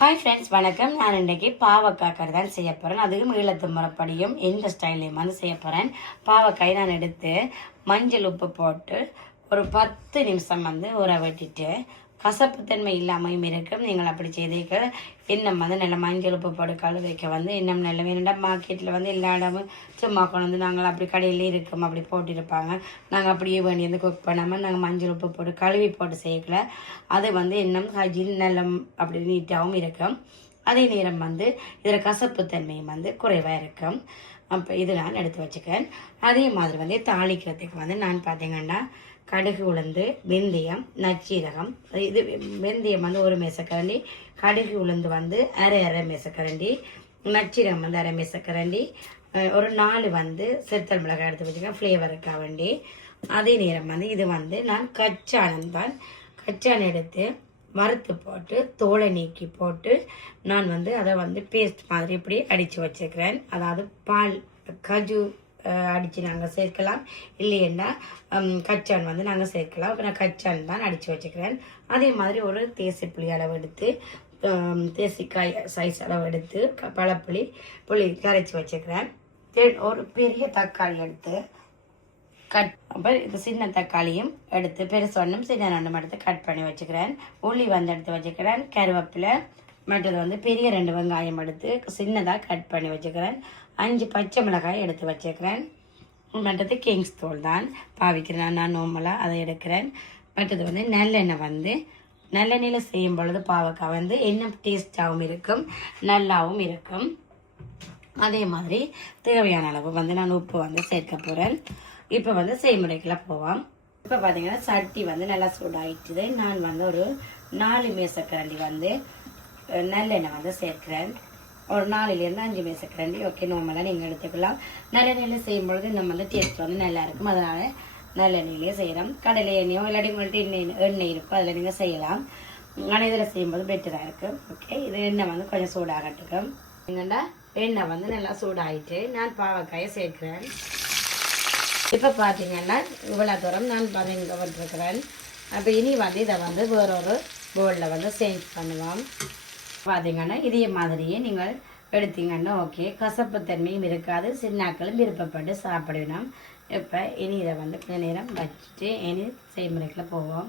Hi friends, வணக்கம். நான் இன்றைக்கி பாவக்காய் கறி தான் செய்ய போகிறேன். அதுவும் ஈழத்து முறைப்படியும் எந்த ஸ்டைல்லையும் வந்து செய்ய போகிறேன். பாவக்காய் நான் எடுத்து மஞ்சள் உப்பு போட்டு ஒரு 10 நிமிஷம் வந்து ஊற விட்டுட்டு கசப்புத்தன்மை இல்லாமையும் இருக்கும். நீங்கள் அப்படி செய்தீர்கள் இன்னும் வந்து நல்ல மஞ்சள் உப்பு போட்டு கழுவைக்க வந்து இன்னும் நல்ல வேணுண்டா மார்க்கெட்டில் வந்து எல்லா இடமும் சும்மா கொண்டு வந்து நாங்கள் அப்படி கடையிலே இருக்கும் அப்படி போட்டிருப்பாங்க. நாங்கள் அப்படியே வேண்டி வந்து குக் பண்ணாமல் நாங்கள் மஞ்சள் உப்பு போட்டு கழுவி போட்டு செய்யல. அது வந்து இன்னும் ஹைஜீன் நல்ல அப்படி நீட்டாகவும் இருக்கும். அதே நேரம் வந்து இதில் கசப்புத்தன்மையும் வந்து குறைவாக இருக்கும். அப்போ இது நான் எடுத்து வச்சுக்கேன். அதே மாதிரி வந்து தாளிக்கிறதுக்கு வந்து நான் பார்த்தீங்கன்னா கடுகு, உளுந்து, வெந்தயம், நச்சீரகம், இது வெந்தயம் வந்து ஒரு மேசக்கரண்டி, கடுகு உளுந்து வந்து அரை மேசக்கரண்டி, நச்சீரகம் வந்து அரை மேசக்கரண்டி, ஒரு 4 வந்து செத்தல் மிளகாய் எடுத்து வச்சுக்கேன் ஃப்ளேவருக்காக வேண்டி. அதே நேரம் வந்து இது வந்து நான் கச்சான் எடுத்து வறுத்து போட்டு தோலை நீக்கி போட்டு நான் வந்து அதை வந்து பேஸ்ட் மாதிரி இப்படி அடித்து வச்சுக்கிறேன். அதாவது பால் கஜு அடித்து நாங்கள் சேர்க்கலாம், இல்லைன்னா கச்சான் வந்து நாங்கள் சேர்க்கலாம். இப்போ நான் கச்சான் தான் அடித்து வச்சுக்கிறேன். அதே மாதிரி ஒரு தேசிப்புளி அளவு எடுத்து தேசிக்காய் சைஸ் அளவு எடுத்து புளி கரைச்சி வச்சுக்கிறேன். ஒரு பெரிய தக்காளி எடுத்து அப்புறம் இது சின்ன தக்காளியும் எடுத்து பெருசொன்னும் சின்ன நண்டும் எடுத்து கட் பண்ணி வச்சுக்கிறேன். உள்ளி வந்து எடுத்து வச்சுக்கிறேன். கருவேப்பிலை, மற்றது வந்து பெரிய 2 வெங்காயம் எடுத்து சின்னதாக கட் பண்ணி வச்சுக்கிறேன். 5 பச்சை மிளகாய் எடுத்து வச்சுக்கிறேன். மற்றது கிங்ஸ் தூள் தான் பாவிக்கிறேன், நான் நார்மலாக அதை எடுக்கிறேன். மற்றது வந்து நல்லெண்ணெயில் செய்யும் பொழுது பாவக்காய் வந்து இன்னும் டேஸ்டாகவும் இருக்கும், நல்லாவும் இருக்கும். அதே மாதிரி தேவையான அளவு வந்து நான் உப்பு வந்து சேர்க்க போகிறேன். இப்போ வந்து செய்முறைக்கெல்லாம் போவோம். இப்போ பார்த்தீங்கன்னா சட்டி வந்து நல்லா சூடாகிட்டுது. நான் வந்து ஒரு 4 மேசக்கரண்டி வந்து நல்லெண்ணெய் வந்து சேர்க்கிறேன். ஒரு 4லேருந்து 5 மேசக்கரண்டி ஓகே, நார்மலாக நீங்கள் எடுத்துக்கலாம். நல்லெண்ணெயில் செய்யும்பொழுது நம்ம வந்து டேஸ்ட் வந்து நல்லா இருக்கும். அதனால் நல்லெண்ணெயிலே செய்கிறோம். கடலை எண்ணெயோ இல்லாட்டி உங்கள்கிட்ட எண்ணெய் இருக்கும், அதில் நீங்கள் செய்யலாம். ஆனால் இதில் செய்யும்போது பெட்டராக இருக்கும். ஓகே, இது எண்ணெய் வந்து கொஞ்சம் சூடாகட்டுக்கும். எங்கண்டா எண்ணெய் வந்து நல்லா சூடாகிட்டு நான் பாவக்காயை சேர்க்கிறேன். இப்போ பார்த்தீங்கன்னா இவ்வளோ தூரம் நான் பதங்க விட்டுருக்கிறேன். அப்போ இனி வந்து இதை வந்து வேறொரு பவுலில் வந்து சேஞ்ச் பண்ணுவோம். பார்த்தீங்கன்னா இதே மாதிரியே நீங்கள் எடுத்தீங்கன்னா ஓகே, கசப்புத்தன்மையும் இருக்காது, சின்னாக்களும் விருப்பப்பட்டு சாப்பிடணும். இப்போ இனி இதை வந்து கொஞ்சம் நேரம் வச்சுட்டு இனி செய்முறைக்குள்ள போவோம்.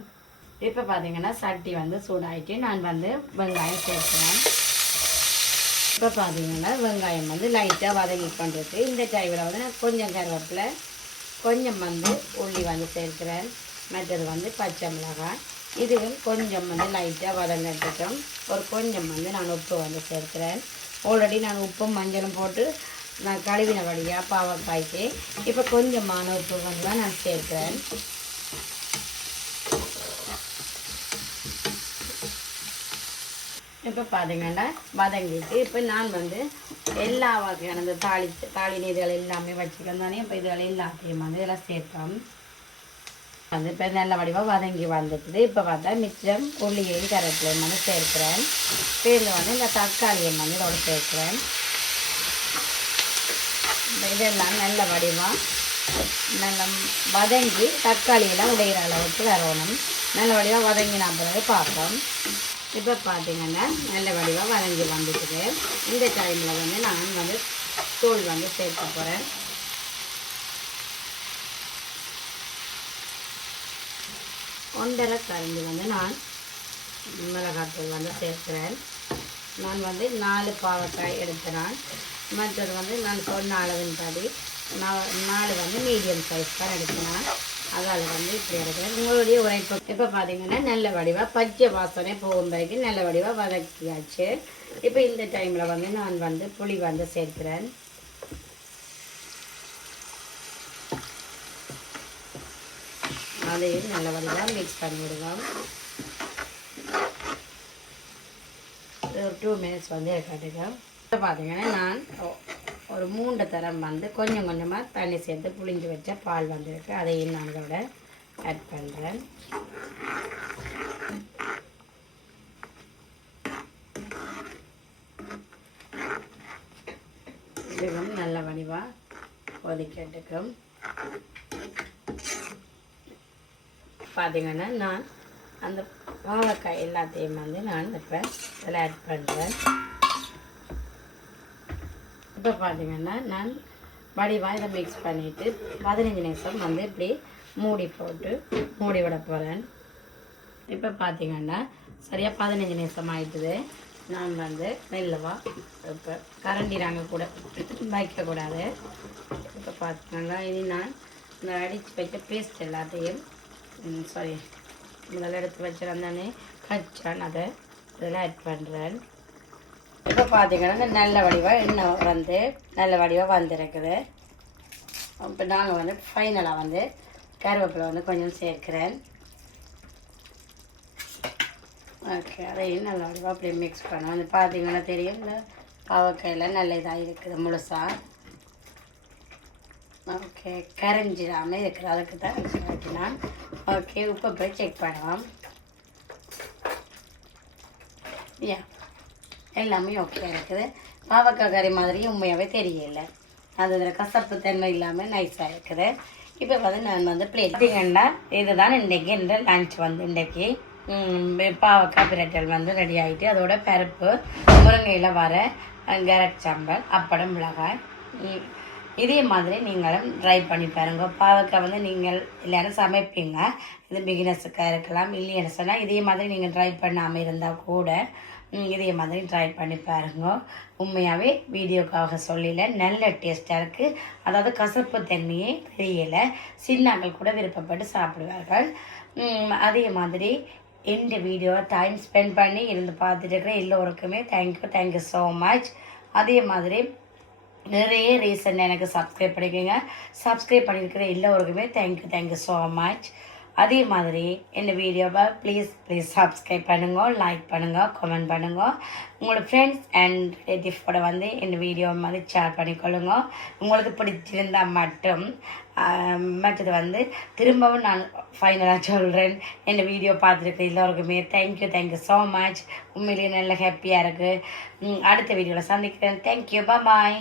இப்போ பார்த்தீங்கன்னா சட்டி வந்து சூடாகிட்டு நான் வந்து வெங்காயம் சேர்க்கிறேன். இப்போ பார்த்தீங்கன்னா வெங்காயம் வந்து லைட்டாக வதங்கி கொண்டிருக்கு. இந்த டைமில் வந்து நான் கொஞ்சம் கருவேப்பிலை, கொஞ்சம் வந்து உள்ளி வந்து சேர்க்கிறேன். மற்றது வந்து பச்சை மிளகாய், இதுவும் கொஞ்சம் வந்து லைட்டாக வதங்கட்டும். ஒரு கொஞ்சம் வந்து நான் உப்பு வந்து சேர்க்கிறேன். ஆல்ரெடி நான் உப்பும் மஞ்சளும் போட்டு நான் கழுவின வழியாக பாவக்காய்க்கு இப்போ கொஞ்சமான உப்பு வந்து தான் நான் சேர்க்கிறேன். இப்போ பார்த்தீங்கன்னா வதங்கிட்டு இப்போ நான் வந்து எல்லா வகையான அந்த தாளி இதுகள் எல்லாமே வச்சுக்கிறேன் தானே. இப்போ இதுகள் எல்லாத்தையும் வந்து இதெல்லாம் சேர்த்தோம். வந்து இப்போ நல்ல வடிவாக வதங்கி வந்துட்டுது. இப்போ பார்த்தா மிச்சம் உள்ளியையும் கருவேப்பிலையும் வந்து சேர்க்கிறேன். பேரில் வந்து இந்த தக்காளியை வந்து இதோட சேர்க்கிறேன். இதெல்லாம் நல்ல வடிவாக நல்ல வதங்கி தக்காளியெல்லாம் உடையிற அளவுக்கு வரணும். நல்ல வடிவாக வதங்கினா பிறகு பார்ப்போம். இப்போ பார்த்தீங்கன்னா நல்ல வடிவாக வதங்கி வந்துட்டுது. இந்த டைமில் வந்து நான் வந்து தூள் வந்து சேர்க்க போகிறேன். ஒன்றரை கரண்டி வந்து நான் மிளகாத்தூள் வந்து சேர்க்கிறேன். நான் வந்து 4 பாவக்காய் எடுக்கிறேன். மற்றது வந்து நான் சொன்ன அளவின்படி 4 வந்து மீடியம் சைஸ் தான் எடுக்கிறேன். அதால் வந்து இப்படி எடுக்கிறேன். உங்களுடைய உரைப்பு இப்போ பார்த்தீங்கன்னா நல்ல வடிவாக பச்சை வாசனை போகும் வரைக்கும் நல்ல வடிவாக வதக்கியாச்சு. இப்போ இந்த டைமில் வந்து நான் வந்து புளி வந்து சேர்க்கிறேன். அதையும் நல்ல வடிவாக மிக்ஸ் பண்ணிவிடுவோம். ஒரு 2 மினிட்ஸ் வந்து கட்டுக்கோம். இப்போ பார்த்தீங்கன்னா நான் ஒரு 3 தரம் வந்து கொஞ்சம் கொஞ்சமாக தண்ணி சேர்த்து புளிஞ்சு வச்ச பால் வந்துருக்கு. அதையும் நான் இதோட ஆட் பண்ணுறேன். இதுவும் நல்ல வடிவாக கொதிக்கட்டுக்கும். பார்த்தீங்கன்னா நான் அந்த பாவக்காய் எல்லாத்தையும் வந்து நான் இப்போ இதில் ஆட் பண்ணுறேன். இப்போ பார்த்தீங்கன்னா நான் வடிவாக இதை மிக்ஸ் பண்ணிவிட்டு 15 நிமிஷம் வந்து இப்படி மூடி போட்டு மூடி விட போகிறேன். இப்போ பார்த்தீங்கன்னா சரியாக 15 நிமிஷம் ஆகிட்டுது. நான் வந்து மெல்லவா இப்போ கரண்டி நாங்கள் கூட வைக்கக்கூடாது. இப்போ பார்த்தீங்கன்னா இது நான் இந்த அடித்து வைக்க பேஸ்ட் எல்லாத்தையும் சாரி முதல்ல எடுத்து வச்சிருந்தானே கச்சான் அதை இதில் ஆட் பண்ணுறேன். இப்போ பார்த்தீங்கன்னா நல்ல வடிவாக எண்ணெய் வந்து நல்ல வடிவாக வந்திருக்குது. இப்போ நாங்கள் வந்து ஃபைனலாக வந்து கருவேப்பிலை வந்து கொஞ்சம் சேர்க்குறேன். ஓகே, அதையும் நல்ல வடிவாக அப்படியே மிக்ஸ் பண்ணோம். வந்து பார்த்தீங்கன்னா தெரியும் இந்த பாவக்காயில் நல்ல இதாக இருக்குது முழுசாக. ஓகே, கரைஞ்சிடாமல் இருக்கிற அதுக்கு தான் நான் ஓகே உப்பை போய் செக் பண்ணுவோம். எல்லாமே ஓகே இருக்குது. பாவக்காய் கறி மாதிரியும் உண்மையாகவே தெரியல. அது இதில் கசப்பு தன்மை இல்லாமல் நைஸாக இருக்குது. இப்போ வந்து நான் வந்து பிளேட் பார்த்தீங்கன்னா இதுதான் இன்றைக்கி இந்த லன்ச் வந்து இன்றைக்கி பாவக்காய் பிரட்டல் வந்து ரெடி ஆகிட்டு அதோட பருப்பு முருங்கையில் வர கேரட் சாம்பல் அப்படம் மிளகாய் இதே மாதிரி நீங்களும் ட்ரை பண்ணி பாருங்க. பாவக்காய் வந்து நீங்கள் எல்லாரும் சமைப்பீங்க, இது பிகினர்ஸுக்காக இருக்கலாம். இல்லைன்னு சொன்னால் இதே மாதிரி நீங்கள் ட்ரை பண்ணாமல் இருந்தால் கூட இதே மாதிரி ட்ரை பண்ணி பாருங்க. உண்மையாகவே வீடியோக்காக சொல்லல, நல்ல டேஸ்ட்டாக இருக்குது. அதாவது கசப்பு தன்மையே தெரியலை, சின்னாக்கள் கூட விருப்பப்பட்டு சாப்பிடுவார்கள். அதே மாதிரி இந்த வீடியோவை டைம் ஸ்பெண்ட் பண்ணி இருந்து பார்த்துட்டு இருக்கிற எல்லோருக்குமே தேங்க்யூ ஸோ மச். அதே மாதிரி நிறைய ரீசன் எனக்கு சப்ஸ்கிரைப் பண்ணிக்கோங்க. சப்ஸ்கிரைப் பண்ணியிருக்கிற எல்லோருக்குமே தேங்க்யூ ஸோ மச். அதே மாதிரி இந்த வீடியோவை ப்ளீஸ் சப்ஸ்கிரைப் பண்ணுங்க, லைக் பண்ணுங்க, கமெண்ட் பண்ணுங்க. உங்களோட ஃப்ரெண்ட்ஸ் அண்ட் ரிலேட்டிவ்ஸோட வந்து இந்த வீடியோவை மாதிரி ஷேர் பண்ணிக்கொள்ளுங்க. உங்களுக்கு பிடிச்சிருந்தால் மட்டும் மற்றது வந்து திரும்பவும் நான் ஃபைனலாக சொல்கிறேன், இந்த வீடியோ பார்த்துருக்க எல்லோருக்குமே தேங்க்யூ ஸோ மச். உண்மையிலேயே நல்ல ஹாப்பியாக இருக்குது. அடுத்த வீடியோவில் சந்திக்கிறேன். தேங்க்யூ, பாய்.